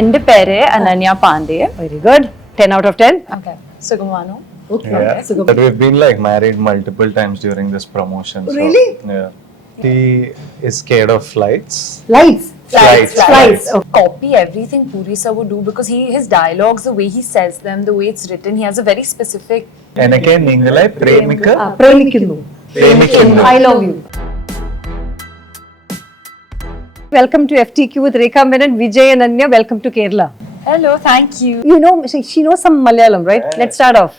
എൻ്റെ പേര് ananyapanday. Very good. 10 out of 10. Okay. Sugamano. Okay. Yeah. But we've been like married multiple times during this promotion. So, Really? Yeah. He is scared of flights. Lights. Flights. Oh. Copy everything Puri sir would do because his dialogues, the way he says them, the way it's written, he has a very specific. Enake ningalai premika. പ്രേമിക്കുന്നു. Premikkunnu. I love you. Welcome to FTQ with Rekha Menon, Vijay and Ananya. Welcome to Kerala. Hello, thank you. You know, she knows some Malayalam, right? Let's start off.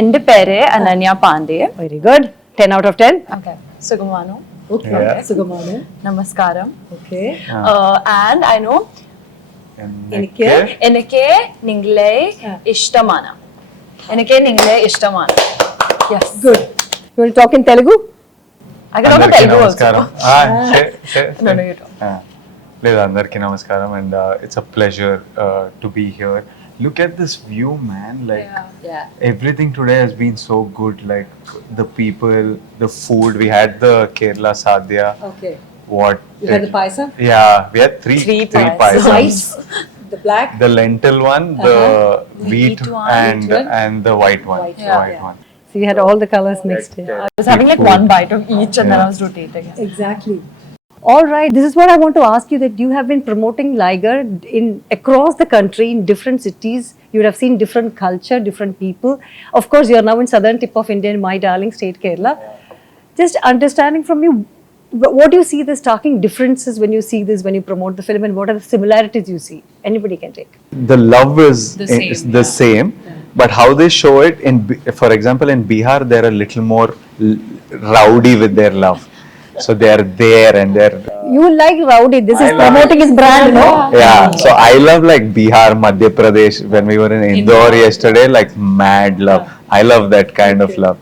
എൻ്റെ പേര് ananyapanday. Very good. 10 out of 10. Okay. Sugamano. Okay. Yeah. Sugamano. Namaskaram. Okay. And I know എനിക്ക് Enake ningle ishtamana. Enake ningle ishtamana. Yes. Good. You want to talk in Telugu? I can talk in Telugu also. No, you don't. లేదు అందరికీ నమస్కారం and it's a pleasure to be here. Look at this view, man. Like everything today has been so good. Like the people, the food. We had the Kerala sadhya. Okay. What? You had the paisa? Yeah, we had three paisas. Nice. The black? The lentil one, the wheat one, and the white one. White, The white one. So you had all the colors mixed in. I was having like one bite of each and then I was rotating. Exactly. All right. This is what I want to ask you, that you have been promoting liger across the country in different cities. You would have seen different culture, different people. Of course, you are now in southern tip of India, in my darling state, Kerala. Just understanding from you, what do you see the starking differences when you see this, when you promote the film, and what are the similarities you see? Anybody can take. The love is the same, but how they show it for example, in Bihar, they're a little more rowdy with their love. So they're there and they're. You like rowdy. This is promoting his brand, no? Yeah. So I love like Bihar, Madhya Pradesh. When we were in Indore yesterday, like mad love. I love that kind of love.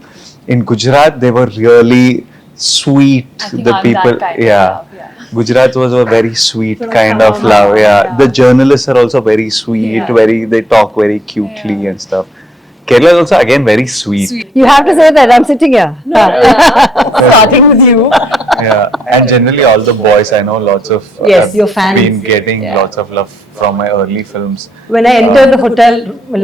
In Gujarat, they were really sweet. I think The I'm people, that kind of yeah. love, yeah. Gujarat was a very sweet kind of love. Yeah. The journalists are also very sweet. They talk very cutely and stuff. Kerala is also again very sweet. You have to say that. I'm sitting here. Starting with you. Yeah, and generally all the boys I know, lots of Yes, your fans. been getting lots of love from my early films. When I entered the hotel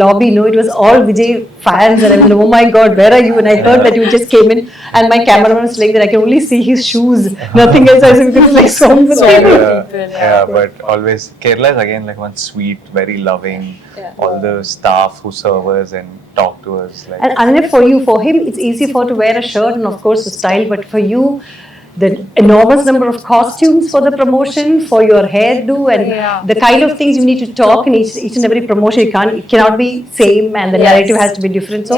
lobby, it was all Vijay fans, and I was like, oh my God, where are you? And I heard that you just came in, and my cameraman was like that I can only see his shoes, nothing else. I was like, so much people. Yeah, but always Kerala is again like one sweet, very loving. All the staff who serve us and talk to us. Like, And Ananya, for him, it's easy to wear a shirt and of course the style, but for you, the enormous number of costumes for the promotion, for your hairdo, and the kind of things you need to talk in each and every promotion, it cannot be same, and the narrative has to be different. So,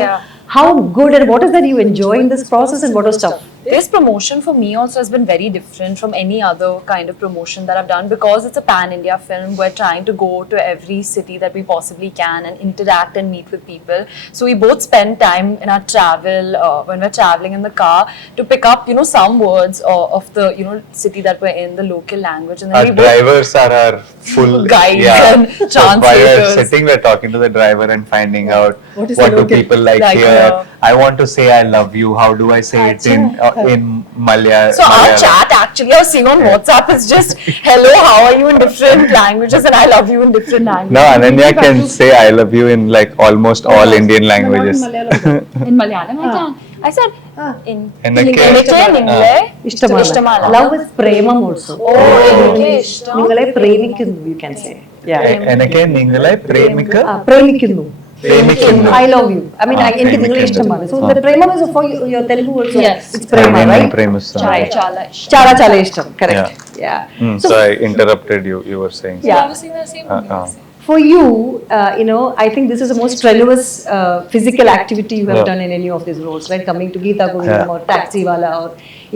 how good and what is that you enjoy in this process, and what was tough? This promotion for me also has been very different from any other kind of promotion that I've done because it's a pan-India film. We're trying to go to every city that we possibly can and interact and meet with people. So we both spend time in our travel, when we're traveling in the car, to pick up, some words of the, city that we're in, the local language. And then our drivers are our full guides and So while we're translators. sitting, we're talking to the driver and finding out What is what the do local- people like here. I want to say I love you. How do I say it in Malayalam? So our chat actually, I was seeing on WhatsApp, is just hello, how are you in different languages, and I love you in different languages. Now Ananya can say I love you in like almost all Indian languages. In Malayalam, I can. I said in Enake Ishtamana. Love is premam also. നിങ്ങളെ പ്രേമിക്കുന്നു, you can say. Enake ningalai premika. പ്രേമിക്കുന്നു. Premikkunnu. I love you. I mean, എനിക്ക് നിങ്ങളെ ഇഷ്ടമാണ്. So the premam is for your Telugu also. Yes. It's prema, right? Chala Chala ishtam. Correct. Yeah. So I interrupted you. You were saying. Yeah. I was saying the same. For you, I think this is the most strenuous physical activity you have done in any of these roles, right? Coming to Geeta Govindam or Taxi Wala, or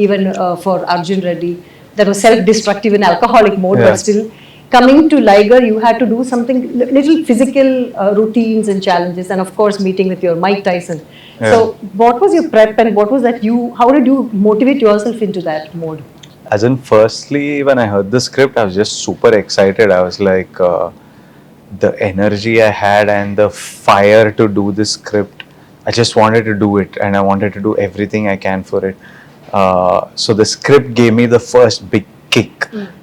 even for Arjun Reddy, that was self-destructive in alcoholic mode, but still coming to Liger, you had to do something little physical routines and challenges, and of course meeting with your Mike Tyson. So, what was your prep, and what was that how did you motivate yourself into that mode? As in, firstly, when I heard the script, I was just super excited. I was like, the energy I had and the fire to do this script, I just wanted to do it, and I wanted to do everything I can for it. So the script gave me the first big kick.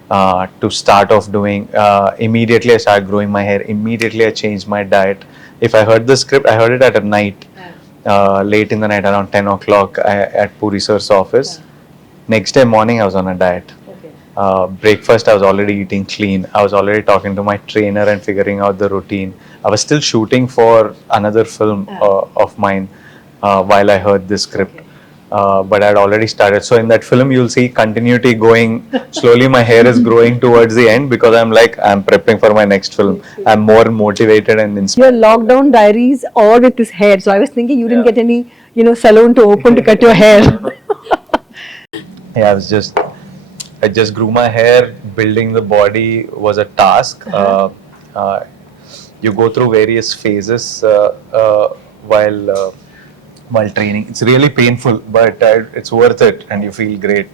to start off doing. Immediately I started growing my hair. Immediately I changed my diet. If I heard the script, I heard it at a night, late in the night, around 10 o'clock at Puri sir's office. Next day morning, I was on a diet. Breakfast, I was already eating clean. I was already talking to my trainer and figuring out the routine. I was still shooting for another film of mine while I heard this script. But I'd already started. So in that film, you'll see continuity going. Slowly, my hair is growing towards the end because I'm prepping for my next film. I'm more motivated and inspired. Your lockdown diaries all with this hair. So I was thinking you didn't get any, salon to open to cut your hair. Yeah, I just grew my hair. Building the body was a task. You go through various phases while training. It's really painful, but it's worth it, and you feel great.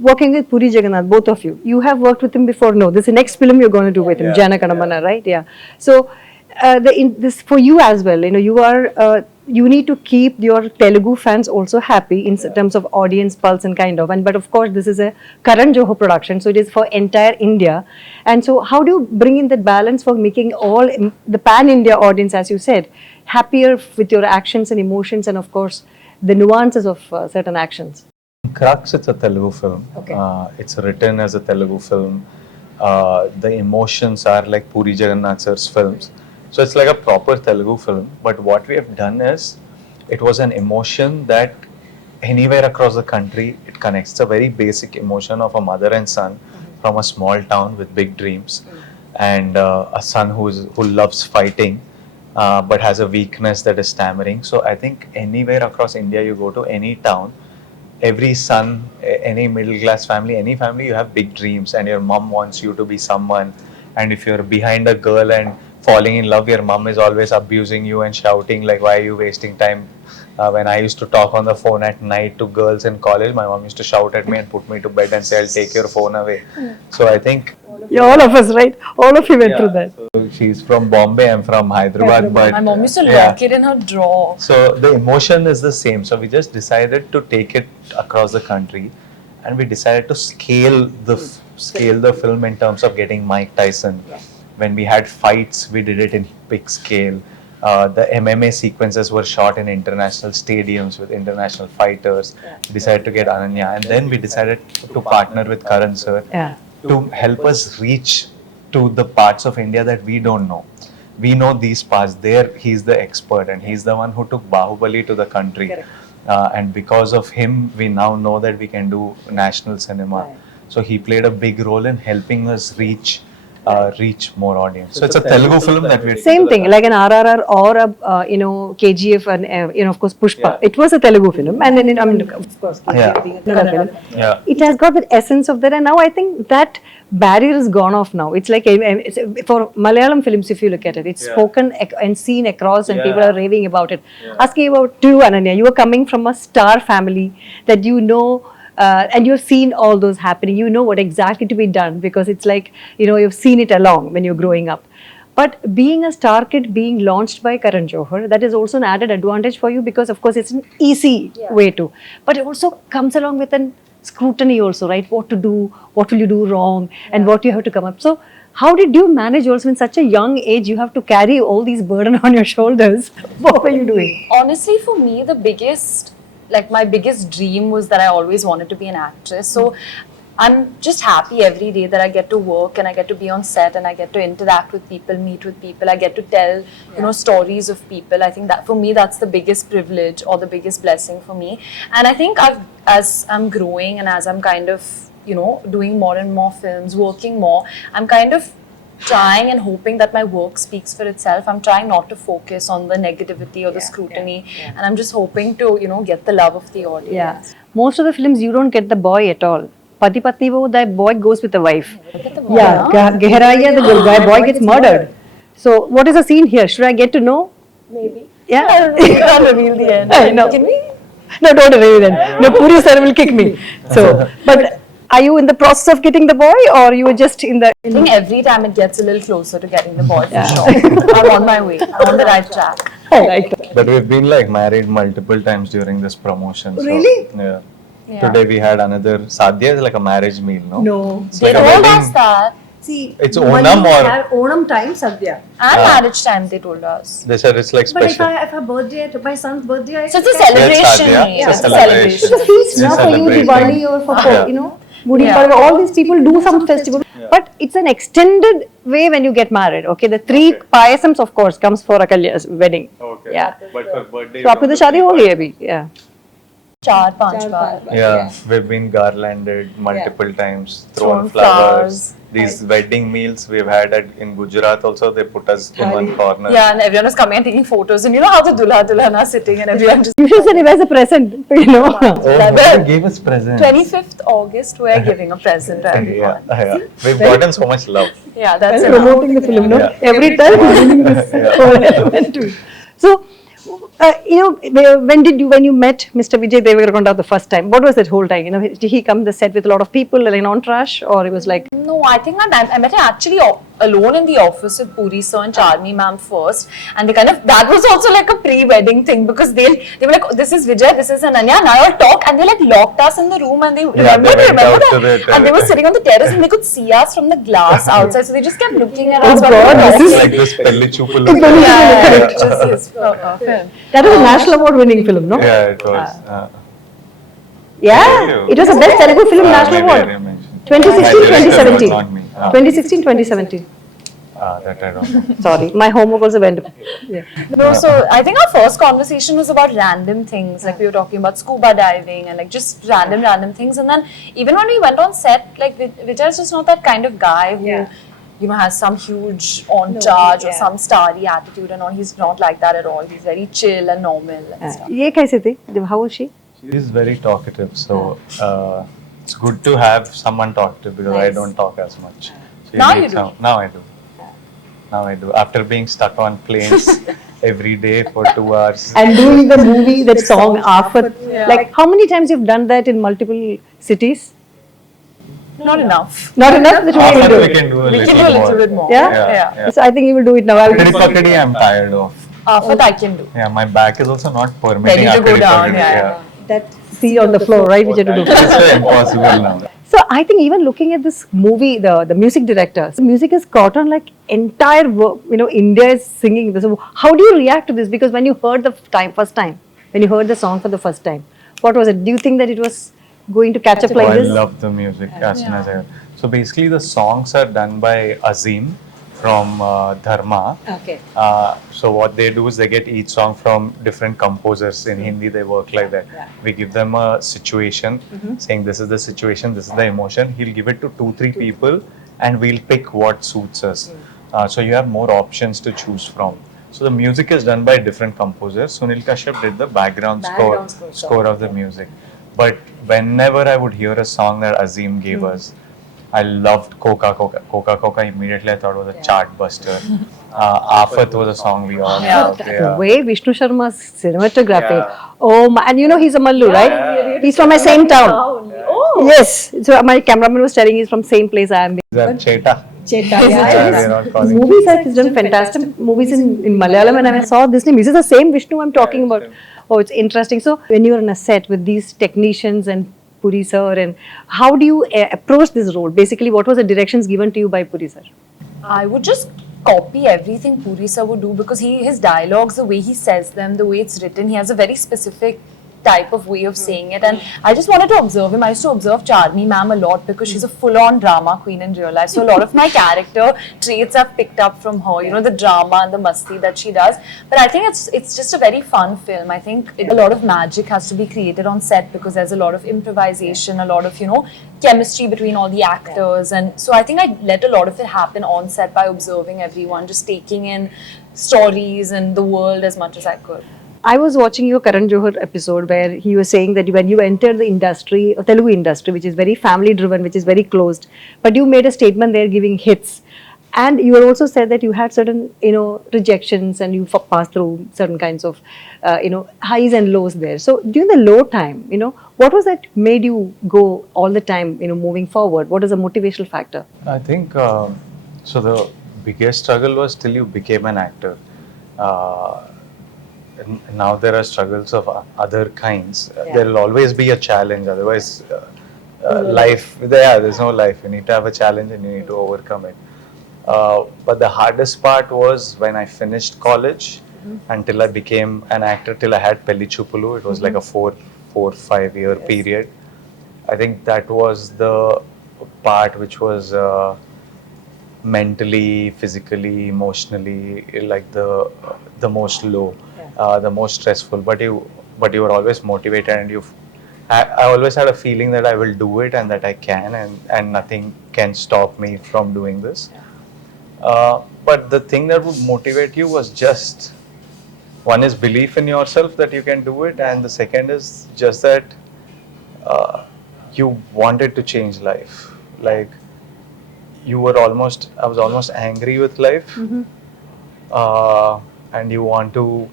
Working with Puri Jagannath, both of you. You have worked with him before. No, this is the next film you're going to do with him, Janaganamana, right? Yeah. So this for you as well. You need to keep your Telugu fans also happy in terms of audience pulse and kind of. But of course, this is a Karanjohar production, so it is for entire India. And so, how do you bring in that balance for making all the pan-India audience, as you said, happier with your actions and emotions, and of course, the nuances of certain actions? Crux, it's a Telugu film. Okay. It's written as a Telugu film. The emotions are like Puri Jagannath sir's films. So it's like a proper Telugu film. But what we have done is, it was an emotion that anywhere across the country, it connects. It's a very basic emotion of a mother and son from a small town with big dreams. And a son who loves fighting, but has a weakness that is stammering. So I think anywhere across India you go to, any town, every son, any middle class family, any family, you have big dreams and your mom wants you to be someone. And if you're behind a girl and falling in love, your mom is always abusing you and shouting like, why are you wasting time? When I used to talk on the phone at night to girls in college, my mom used to shout at me and put me to bed and say, I'll take your phone away. So I think... Yeah, all of us, right? All of you went through that. So she's from Bombay, I'm from Hyderabad. But my mom used to lock it in her drawer. So the emotion is the same. So we just decided to take it across the country, and we decided to scale the film in terms of getting Mike Tyson. When we had fights, we did it in big scale. The MMA sequences were shot in international stadiums with international fighters. We decided to get Ananya, and then we decided to partner with Karan sir to help us reach to the parts of India that we don't know. We know these parts. There, he's the expert, and he's the one who took Bahubali to the country. And because of him, we now know that we can do national cinema. So he played a big role in helping us reach more audience. So it's a Telugu film that we same thing like an RRR or a KGF and of course Pushpa. It was a Telugu film, and then of course KGF being a Kannada film. It has got the essence of that, and now I think that barrier is gone off now. It's like for Malayalam films, if you look at it, it's spoken and seen across, and people are raving about it. Asking about you, Ananya, you are coming from a star family that and you've seen all those happening. You know what exactly to be done, because it's like, you've seen it along when you're growing up. But being a star kid being launched by Karan Johar, that is also an added advantage for you, because of course it's an easy way to. But it also comes along with an scrutiny also, right? What to do, what will you do wrong, and what you have to come up. So how did you manage also in such a young age? You have to carry all these burden on your shoulders. What were you doing? Honestly, for me, my biggest dream was that I always wanted to be an actress. So I'm just happy every day that I get to work and I get to be on set and I get to interact with people, meet with people. I get to tell, stories of people. I think that for me, that's the biggest privilege or the biggest blessing for me. And I think as I'm growing and as I'm kind of, doing more and more films, working more, I'm kind of trying and hoping that my work speaks for itself. I'm trying not to focus on the negativity or the scrutiny, and I'm just hoping to, get the love of the audience. Yeah. Most of the films, you don't get the boy at all. Pati Patni, the boy goes with the wife. Gehraiya, the boy gets murdered. So, what is the scene here? Should I get to know? Maybe. Yeah. You can't reveal the end. I know. Can we? No, don't reveal the end. No, Puri sir will kick me. So, but are you in the process of getting the boy, or you were just in the... I think every time it gets a little closer to getting the boy, for sure. I'm on my way. I'm on the right track. I like that. But we've been married multiple times during this promotion. Really? So, yeah. Today we had another sadhya, is like a marriage meal, no? No. It's They like a told wedding. us that. See, It's when Onam you or- have Onam time, Sadhya. And marriage time, they told us. They said it's like But special. if a birthday, my son's birthday, So it's a Yeah, celebration. Sadhya. Yeah, It's a it's a celebration. It's a feast It's now for you, celebrating. Diwali or for Yeah. you know, Gudi Yeah. Padwa. All these people do some festival, but it's an extended way when you get married. Okay, the three payasams, of course, comes for a wedding. Okay. Yeah. But for birthday. So आपकी तो शादी हो गई अभी, yeah. 4-5 bar. Yeah, we've been garlanded multiple times, Thrown thrown flowers. These wedding meals we've had in Gujarat also, they put us in one corner. Yeah, and everyone was coming and taking photos, and you know how the dulha dulhan are sitting, and everyone just. You should send him as a present, you know. Oh, they gave us presents. 25th August, we're giving a present to everyone. Yeah. We've gotten so much love. Yeah, that's And enough. promoting the film, no? Yeah. Every time giving this whole element to it. So, you know, when you met Mr. Vijay Deverakonda the first time, what was that whole time? You know, did he come the set with a lot of people, like an entourage, or it was like? No, I think I met him actually alone in the office with Puri sir and Charmi ma'am first, and they that was also like a pre-wedding thing, because they were like, oh, this is Vijay, this is Ananya, now I'll talk, and they like locked us in the room, and they remember went out to the that, and they were sitting on the terrace and they could see us from the glass outside, so they just kept looking at Oh us. God, while we were this is Like talking. this Pelli Chupu look. Yeah, just his film. That was a national award winning film, no? Yeah, it was. Yeah, it was the best Telugu film national award. 2016, 2017. Not me. 2016, 2017. That I don't know. Sorry, my homework also went. Yeah. No, so I think our first conversation was about random things, like we were talking about scuba diving and like just random things, and then even when we went on set, like Vijay is just not that kind of guy who you know has some huge entourage or some starry attitude and all. He's not like that at all. He's very chill and normal and stuff. ये कैसे थे? How was she? She's very talkative, so it's good to have someone talkative because I don't talk as much. So Now need you do. Now I do. Now I do. After being stuck on planes every day for 2 hours. And doing the movie, that song, Afat. Like, how many times you've done that in multiple cities? Not enough. Not enough? That you After will do we it. can do a We little can do a more. little bit more. Yeah? Yeah. So I think you will do it now. I'll Akkadi pakkadi I'm tired of. Afat I can do. Yeah, my back is also not permitting Ready to go akkadi down, pakkadi. yeah. that see on the floor, right? Which you have to do. It's impossible now. So I think even looking at this movie, the music director, the music is caught on like entire, you know, India is singing this. So how do you react to this? Because when you heard the first time, when you heard the song for the first time, what was it? Do you think that it was going to catch up like I this? love the music as soon as I heard. So basically the songs are done by Azim from Dharma. Okay. So what they do is they get each song from different composers. In Hindi they work like that. We give them a situation, saying this is the situation, this is the emotion. He'll give it to 2-3 people and we'll pick what suits us. So you have more options to choose from. So the music is done by different composers. Sunil Kashyap did the background score of the music. But whenever I would hear a song that Azim gave us, I loved Coca. Immediately I thought it was a chart buster. Afat was a song we all loved. The way Vishnusharma's cinematography. Oh my, and you know he's a Mallu, right? He's from my same town. Oh. Yes. So my cameraman was telling he's from same place I am. Cheta. Movies he's done fantastic movies in Malayalam, and I saw this name. Is it the same Vishnu I'm talking about? Oh, it's interesting. So when you're on a set with these technicians and Puri sir, and how do you approach this role? Basically, what was the directions given to you by Puri sir? I would just copy everything Puri sir would do, because his dialogues, the way he says them, the way it's written, he has a very specific type of way of saying it, and I just wanted to observe him. I used to observe Charmi ma'am a lot because she's a full-on drama queen in real life. So a lot of my character traits I've picked up from her. You know, the drama and the masti that she does. But I think it's just a very fun film. I think a lot of magic has to be created on set because there's a lot of improvisation, a lot of chemistry between all the actors, and so I think I let a lot of it happen on set by observing everyone, just taking in stories and the world as much as I could. I was watching your Karanjohar episode where he was saying that when you enter the industry, Telugu industry, which is very family driven, which is very closed, but you made a statement there giving hits. And you also said that you had certain, rejections and you passed through certain kinds of, highs and lows there. So during the low time, what was that made you go all the time, moving forward? What is the motivational factor? I think, so the biggest struggle was till you became an actor. now there are struggles of other kinds. There will always be a challenge. Otherwise, life, there's no life. You need to have a challenge and you need to overcome it. But the hardest part was when I finished college until I became an actor, till I had Pelli Chupulu. It was like a 4-5 year period. I think that was the part which was mentally, physically, emotionally, like the most low, the most stressful. But you were always motivated, and I always had a feeling that I will do it and that I can, and nothing can stop me from doing this. But the thing that would motivate you was just, one is belief in yourself that you can do it, and the second is just that you wanted to change life. Like I was almost angry with life, and you want to.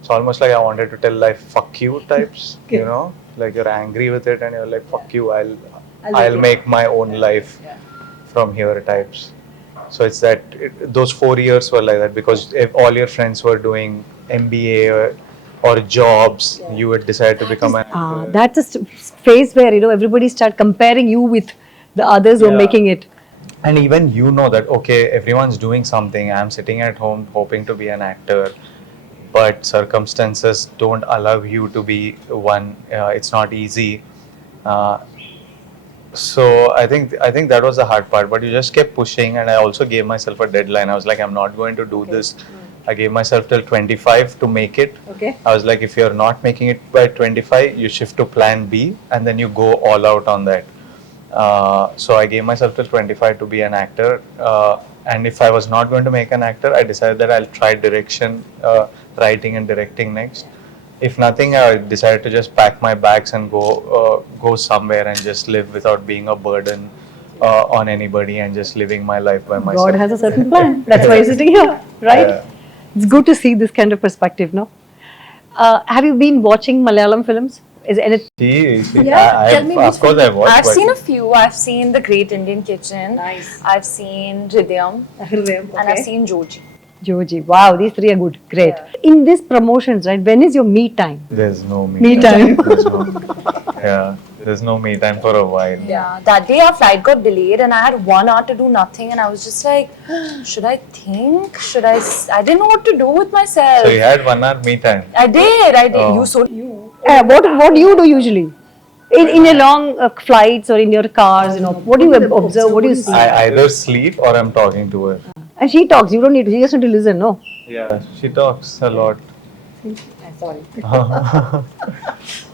It's almost like I wanted to tell life, "Fuck you," types. You know, like you're angry with it, and you're like, "Fuck you! I'll make my own life from here," types. So it's that those 4 years were like that, because if all your friends were doing MBA or jobs, you would decide to become an actor. That's a phase where everybody start comparing you with the others who are making it. And even that, okay, everyone's doing something. I'm sitting at home hoping to be an actor, but circumstances don't allow you to be one. It's not easy. So I think that was the hard part. But you just kept pushing, and I also gave myself a deadline. I was like, I'm not going to do this. I gave myself till 25 to make it. Okay. I was like, if you're not making it by 25, you shift to plan B, and then you go all out on that. So I gave myself till 25 to be an actor. And if I was not going to make an actor, I decided that I'll try direction, writing and directing next. If nothing, I decided to just pack my bags and go somewhere and just live without being a burden on anybody, and just living my life by myself. God has a certain plan. That's why you're sitting here, right? Yeah. It's good to see this kind of perspective, no? Have you been watching Malayalam films? Is it? Tell me of course I've watched. I've seen a few. I've seen The Great Indian Kitchen. Nice. I've seen Hridayam. And I've seen Joji. Joji. Wow, these three are good. Great. In these promotions, right? When is your me time? There's no Me time. There's no me time for a while. Yeah, that day our flight got delayed and I had 1 hour to do nothing, and I was just like, should I think? I didn't know what to do with myself. So you had 1 hour me time. I did. Oh. What do you do usually? In your long flights or in your cars, what do you observe? What do you see? I either sleep or I'm talking to her. And she talks. You don't need to. You just need to listen, no? Yeah, she talks a lot. Sorry.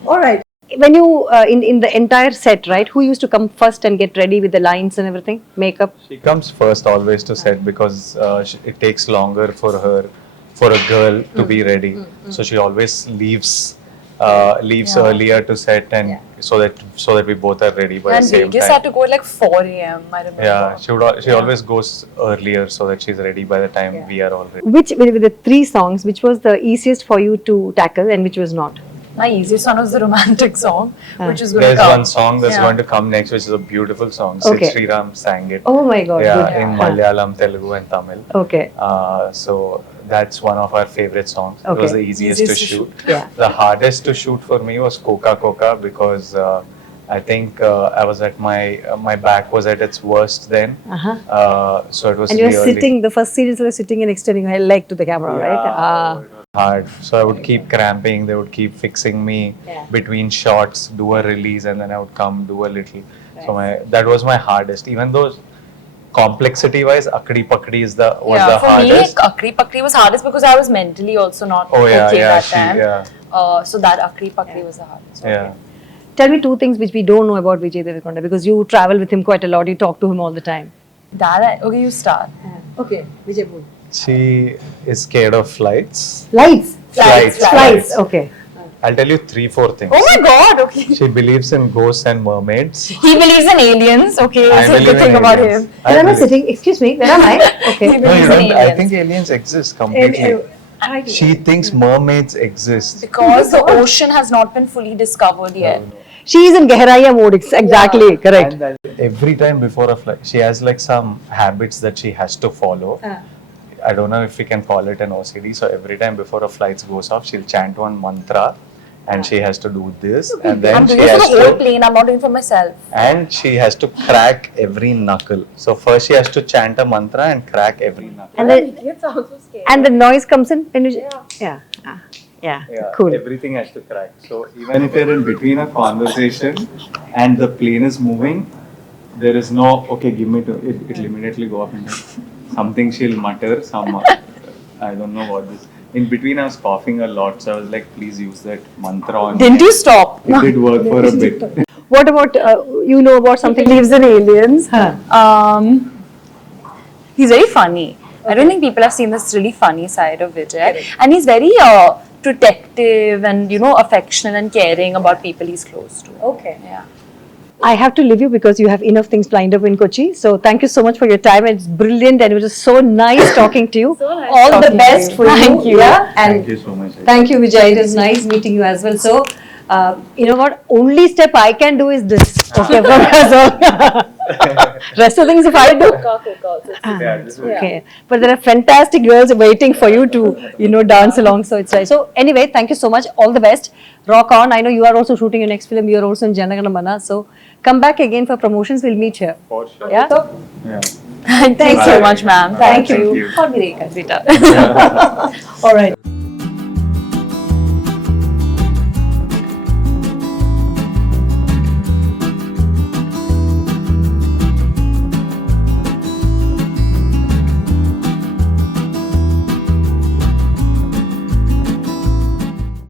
All right. When you in the entire set, right? Who used to come first and get ready with the lines and everything, makeup? She comes first always to set, because it takes longer for a girl to be ready. So she always leaves earlier to set, and so that we both are ready by the same Vegas time. had to go at like 4 a.m. I remember. Yeah, she always goes earlier so that she's ready by the time we are all ready. With the 3 songs, which was the easiest for you to tackle and which was not? My easiest one was the romantic song, which is going There's to come. one song that's going to come next, which is a beautiful song. Sid Sriram sang it. Oh my God. Yeah, good. in Malayalam, Telugu and Tamil. Okay. So that's one of our favorite songs. It was the easiest to shoot. Yeah. The hardest to shoot for me was Coca Coca, because I think I was at my back was at its worst then. So it was And you're really sitting, the first series you were sitting and extending your leg to the camera, right? hard. So I would keep cramping. They would keep fixing me between shots, do a release, and then I would come do a little. So that was my hardest. Even though complexity wise, Akdi Pakdi was the hardest. For me, Akdi Pakdi was hardest because I was mentally also not okay that time. So that Akdi Pakdi was the hardest. Yeah. Tell me 2 things which we don't know about Vijay Deverakonda, because you travel with him quite a lot. You talk to him all the time. Okay, you start. Okay, Vijay. She is scared of flights. Flights. Okay. I'll tell you 3-4 things. Oh my God, okay. She believes in ghosts and mermaids. He believes in aliens. Okay, I that's a good thing about him. Where am I sitting? Excuse me, where am I? Okay. No, you don't. I think aliens exist completely. She thinks mermaids exist. Because the ocean has not been fully discovered yet. She is in Gehraiya mode. Exactly, correct. And every time before a flight, she has like some habits that she has to follow. I don't know if we can call it an OCD. So every time before a flight goes off, she'll chant one mantra, and she has to do this, and then I'm she doing it for has the whole to, plane. I'm not doing it for myself. and she has to crack every knuckle. So first she has to chant a mantra and crack every knuckle. And the, It sounds so scary. and the noise comes in when you... Yeah. Yeah. Cool. Everything has to crack. So even if you're in between a conversation and the plane is moving, there is no, okay, give me to it. It'll immediately go up and down. Something she'll mutter, I don't know what this. In between, I was coughing a lot, so I was like, please use that mantra on Didn't me. you stop? It did work for a bit. What about, you know about something lives in aliens? He's very funny. I don't think people have seen this really funny side of Vijay. And he's very protective and, affectionate and caring about people he's close to. Okay. Yeah. I have to leave you because you have enough things lined up in Kochi. So thank you so much for your time. It's brilliant and it was so nice talking to you. All the talking to best you. for you. Thank you. Yeah? And Thank you so much. thank you, Vijay. It was nice meeting you as well. So, you know what? Only step I can do is this. Okay, so rest of things if I do. Yeah, this is Okay, but there are fantastic girls waiting for you to, dance along. So it's right. So anyway, thank you so much. All the best. Rock on. I know you are also shooting your next film. You are also in Janaganamana. So come back again for promotions. We'll meet here. for sure. Yeah. So, Yeah. Thanks so much, ma'am. thank Thank you. you. Call me Rekha. All right.